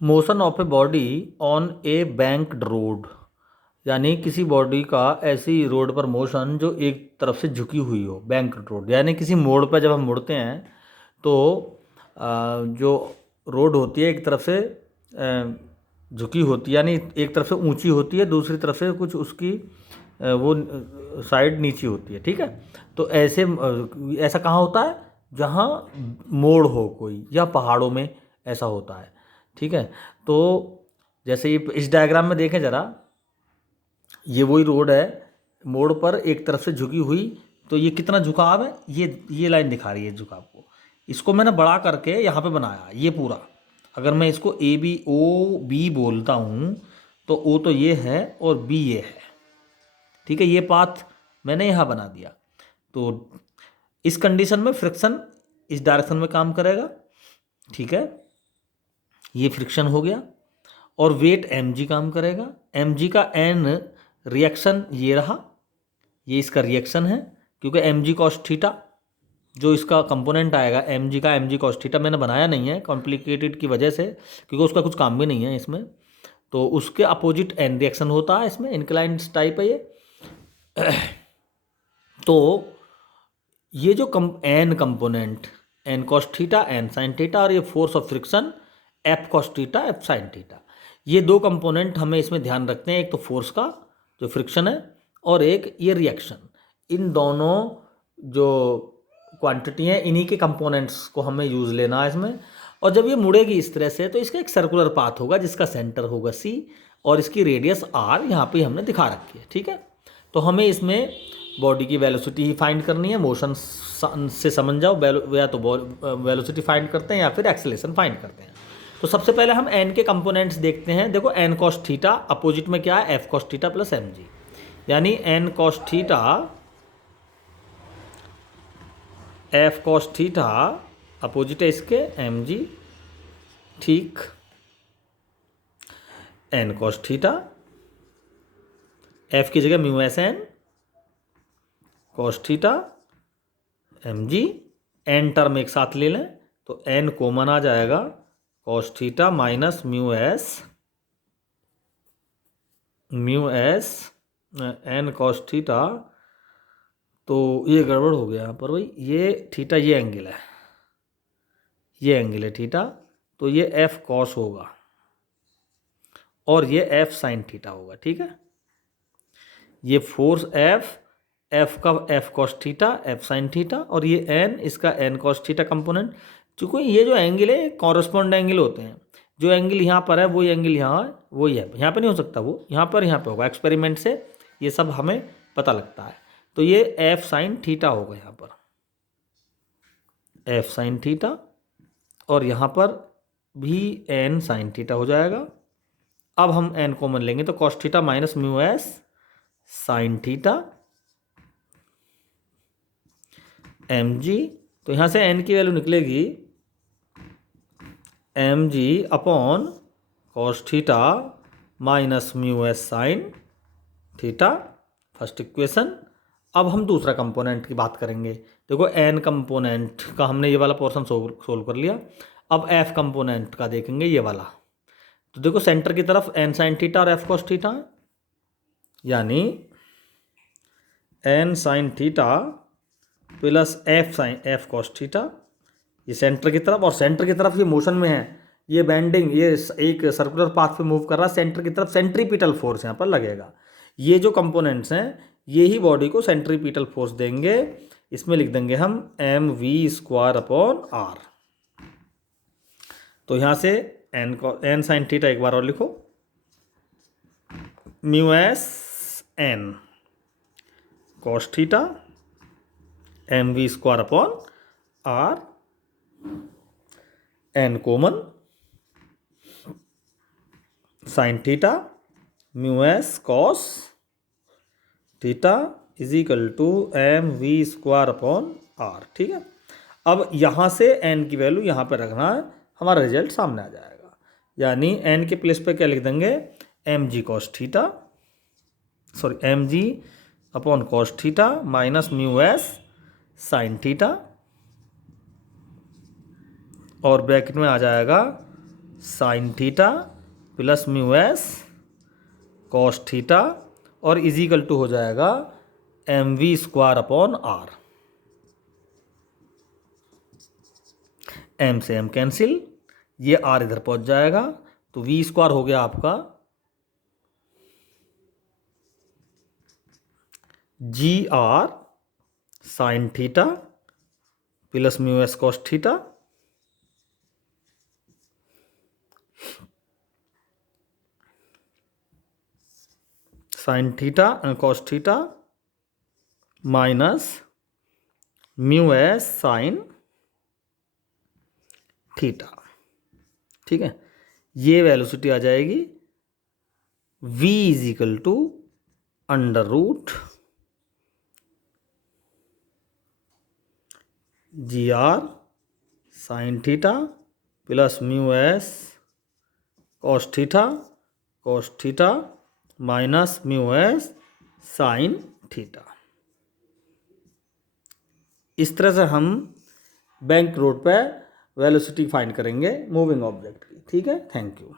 Motion of a body on A banked road, यानी किसी body का ऐसी रोड पर मोशन जो एक तरफ से झुकी हुई हो। बैंक्ड रोड यानी किसी मोड़ पर जब हम मुड़ते हैं तो जो रोड होती है एक तरफ से झुकी होती है, यानी एक तरफ से ऊंची होती है, दूसरी तरफ से कुछ उसकी वो साइड नीची होती है। ठीक है, तो ऐसा कहाँ होता है? जहाँ मोड़ हो कोई, या पहाड़ों में ऐसा होता है। ठीक है, तो जैसे ये इस डायग्राम में देखें ज़रा, ये वही रोड है, मोड़ पर एक तरफ से झुकी हुई। तो ये कितना झुकाव है, ये लाइन दिखा रही है झुकाव को। इसको मैंने बड़ा करके यहाँ पे बनाया ये पूरा। अगर मैं इसको ए बी ओ बी बोलता हूँ तो ओ तो ये है और बी ये है। ठीक है, ये पाथ मैंने यहाँ बना दिया। तो इस कंडीशन में फ्रिक्शन इस डायरेक्शन में काम करेगा। ठीक है, ये फ्रिक्शन हो गया। और वेट mg काम करेगा। mg का n रिएक्शन ये रहा, ये इसका रिएक्शन है, क्योंकि mg कॉस थीटा जो इसका कंपोनेंट आएगा mg का, mg कॉस थीटा मैंने बनाया नहीं है कॉम्प्लिकेटेड की वजह से, क्योंकि उसका कुछ काम भी नहीं है इसमें। तो उसके अपोजिट n रिएक्शन होता है इसमें, इंक्लाइंड टाइप है ये। तो ये जो n component, n cos theta n sign theta, और ये force of friction f cos theta f sine theta, ये दो कंपोनेंट हमें इसमें ध्यान रखते हैं। एक तो फोर्स का जो फ्रिक्शन है, और एक ये रिएक्शन। इन दोनों जो क्वांटिटी हैं इन्हीं के कंपोनेंट्स को हमें यूज़ लेना है इसमें। और जब ये मुड़ेगी इस तरह से तो इसका एक सर्कुलर पाथ होगा जिसका सेंटर होगा C, और इसकी रेडियस R यहाँ पे हमने दिखा रखी है। ठीक है, तो हमें इसमें बॉडी की वेलोसिटी ही फाइंड करनी है। मोशन से समझ जाओ, या तो वेलोसिटी फाइंड करते हैं या फिर एक्सेलेरेशन फाइंड करते हैं। तो सबसे पहले हम n के कंपोनेंट्स देखते हैं। देखो n कॉस थीटा अपोजिट में क्या है, f cos theta plus mg, यानी n cos theta f cos theta opposite है इसके mg। ठीक, n कॉस थीटा, f की जगह mu s n, cos theta mg, n term एक साथ ले लें तो n कॉमन आ जाएगा, cos theta minus mu s n cos theta. तो ये गड़बड़ हो गया यहाँ पर भाई, ये थीटा ये एंगल है, ये एंगल है थीटा, तो ये f कॉस होगा और ये f साइन थीटा होगा। ठीक है, ये फोर्स f का f cos theta f sign theta, और ये n इसका n कॉस थीटा कंपोनेंट। चूँकि ये जो एंगल है कॉरस्पॉन्ड एंगल होते हैं, जो एंगल यहाँ पर है वही एंगल यहाँ है, वही है, यहाँ पे नहीं हो सकता, वो यहाँ पर होगा। एक्सपेरिमेंट से ये सब हमें पता लगता है। तो ये f साइन थीटा होगा यहाँ पर, f साइन थीटा, और यहाँ पर भी n साइन थीटा हो जाएगा। अब हम n कॉमन लेंगे तो cos theta minus mu s sine theta mg। तो यहाँ से n की वैल्यू निकलेगी mg upon cos theta minus mu s sine theta, first equation. अब हम दूसरा कंपोनेंट की बात करेंगे। देखो n कंपोनेंट का हमने ये वाला पोर्शन सोल्व कर लिया। अब f कंपोनेंट का देखेंगे, ये वाला। तो देखो सेंटर की तरफ n साइन थीटा और f कॉस थीटा है, यानी n sign theta plus f cos theta, ये सेंटर की तरफ। और सेंटर की तरफ ये मोशन में है, ये बेंडिंग, ये एक सर्कुलर पाथ पे मूव कर रहा है सेंटर की तरफ, सेंट्रीपिटल फोर्स यहाँ पर लगेगा। ये जो कंपोनेंट्स हैं ये ही बॉडी को सेंट्रीपिटल फोर्स देंगे। इसमें लिख देंगे हम mv² अपॉन r। तो यहाँ से n साइन थीटा एक बार और लिखो, mu s n cos theta mv² upon r, n common, sine theta mu s cos theta is equal to mv² upon r। ठीक है, अब यहाँ से n की वैल्यू यहाँ पर रखना है, हमारा रिजल्ट सामने आ जाएगा। यानी n के प्लेस पे क्या लिख देंगे, mg cos theta, sorry mg upon cos theta minus mu s sine theta, और ब्रैकेट में आ जाएगा sine theta plus mu s cos theta और इजिकल टू हो जाएगा m v square upon r. M से एम कैंसिल, ये r इधर पहुंच जाएगा, तो वी स्क्वायर हो गया आपका g r sine theta plus mu s cos theta sine theta cos theta minus mu s sine theta. ठीक है, ये वेलोसिटी आ जाएगी v is equal to under root g r sine theta plus mu s cos theta minus mu s sine theta. इस तरह से हम bank road पे वेलोसिटी फाइंड करेंगे मूविंग ऑब्जेक्ट की। ठीक है, थैंक यू।